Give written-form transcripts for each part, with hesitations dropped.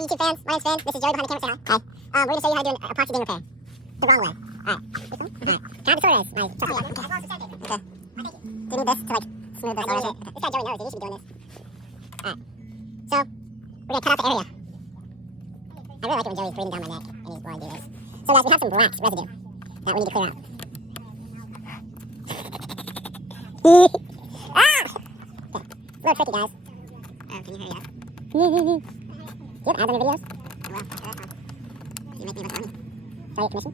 up, YouTube fans? My name's Finn. This is Joey behind the camera. Say hi. Hi. We're going to show you how to do an epoxy ding repair. The wrong way. Alright. This one? Alright. Count the soda. Nice. Okay. Okay. Do you need this to like smooth this over? This guy Joey knows. He should be doing this. Alright. So, we're going to cut out the area. I really like it when Joey's breathing down my neck and he's blowing through this. So guys, we have some wax residue that we need to clear out. Ah! Okay. It's a little tricky, guys. Can you hurry up? Do you have ads on your videos? Well, that's fine. You make me look funny. Show your commission?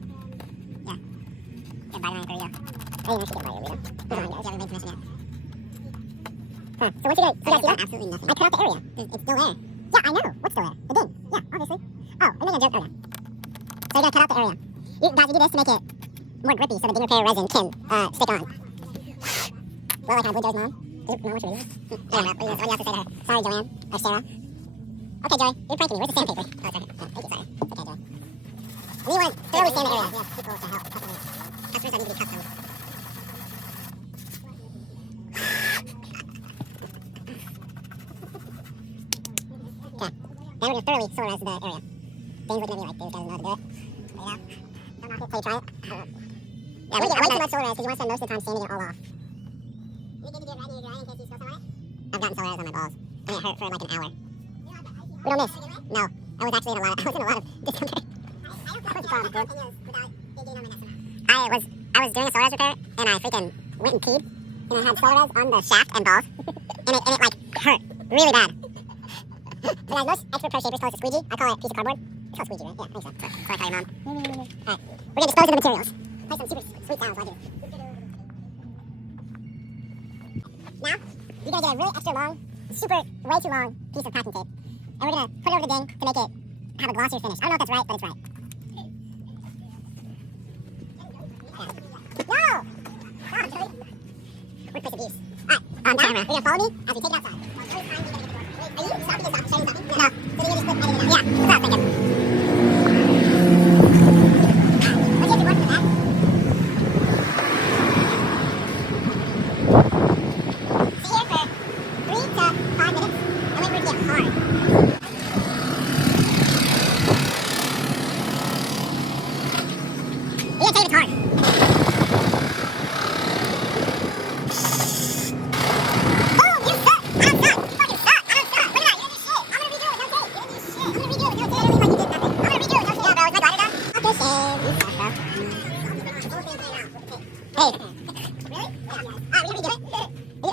Yeah. Get by the video. I didn't actually get by your video. Come on, guys. You haven't made commission yet. Huh. So what you do? You guys see that? Absolutely nothing. I cut out the area. It's still there. Yeah, I know. What's still there? The ding. Yeah, obviously. Oh, I'm making a joke. Okay. So you gotta cut out the area. Guys, you do this to make it more grippy so the ding repair resin can stick on. Well, like how Blue Joe's mom. Mom, what's your video? What do you have to say to her? Sorry, Joanne. Or Sarah. Okay, Joey. You're pranking me. Where's the sandpaper? Oh, it's right here. Oh, thank you, sorry. Okay, Joey. And you want to thoroughly sand the area. Yeah, people to help. Customers that need to be custom. Okay. Now we're going to thoroughly solarize the area. Things looking at me like these guys know how to do it. Lay it out. Don't knock it till you try it. Yeah, I wait too much solarize because you want to spend most of the time sanding it all off. You think you do it right in your drying in case you spill some on it? I've gotten solarize on my balls. And it hurt for like an hour. We don't miss. No. I was actually in a lot of discomfort. I was doing a solarize repair and I freaking went and peed and I had solarize on the shaft and balls and it like hurt really bad. But guys, most expert pro shapers call it a squeegee. I call it a piece of cardboard. It's called squeegee, right? Yeah, I think so. So I call your mom. Alright. We're gonna dispose of the materials. Play some super sweet sounds like this. Now, you're gonna get a really extra long, way too long piece of packing tape. And we're gonna put it over the ding to make it have a glossier finish. I don't know if that's right, but it's right. No! Stop, Joey. Workplace abuse. Alright, now you're gonna follow me as we take it outside. Are you stopping and stopping? No. So you're gonna just put editing out. Yeah, that's what I was thinking. What do you have to work for that? Sit here for 3 to 5 minutes and wait for it to get hard. You gotta tell you it's hard. Hey. Really? Yeah. We redo it?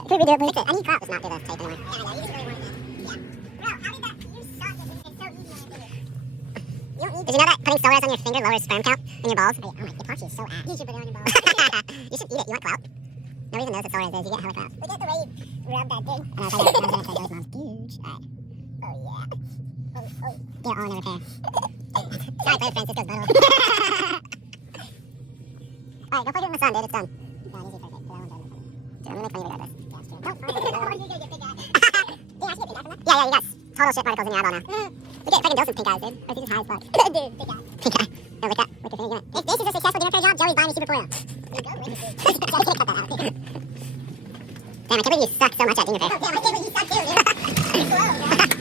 Can we redo it, please? I need props. Not do the tape anymore. Yeah, you just really wanted that. Yeah. Bro, how did that? You suck. It's so easy on your finger. You don't need. Did you know that putting solarize on your finger lowers sperm count in your balls? Oh my, epoxy is so ass. You should put it on your balls. You should eat it. You want clout? Nobody even knows what solarize is. You get hella clout. Look at the way you rub that thing. And I'll tell you, Joey's mom's huge. Alright. Oh, yeah. Oh. Get it all in the repair. Sorry, Player Francisco's butthole. Alright, go plug it in the sun, dude. It's done. No, it is perfect. Dude, I'm gonna make fun of you regardless. Yeah, it's true. Nope. You're gonna get pink eye. Did I actually get pink eye from that? Yeah, you got total shit particles in your eyeball now. You get freaking Dawson's pink eyes, dude. Or is he just high as fuck? Dude, pink eye. Pink eye. No, look at your finger. If this is a successful dinner repair job, Joey's buying me super foil. There you go. Cut that out. Damn, I can't believe you suck so much at dinner repair. Damn, I can't believe you suck too, dude. It's slow, man. Is it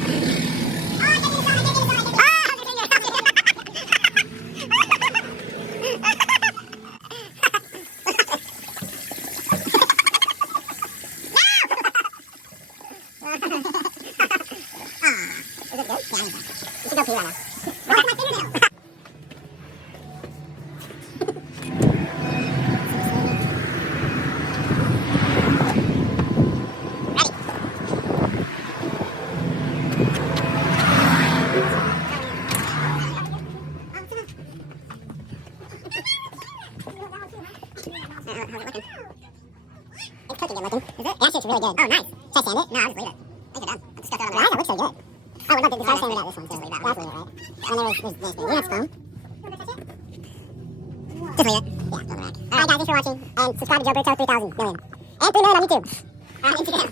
good? Yeah, I need that. You should go pee right now. Where's my fingernail? How's it looking? It's cooking good looking. Is it? Actually, it's really good. Oh, nice. Should I sand it? No, I'll just leave it. I think you're done. I'll just stuff it on the Why does it look so good? Oh, we're not the same about this one, so leave that one. That's leave it, right? And there's this thing. You have foam. Just leave it. Yeah, go back. Alright, guys, thanks for watching. And subscribe to Joe Burto 3000 million. And 3 million on YouTube. On Instagram.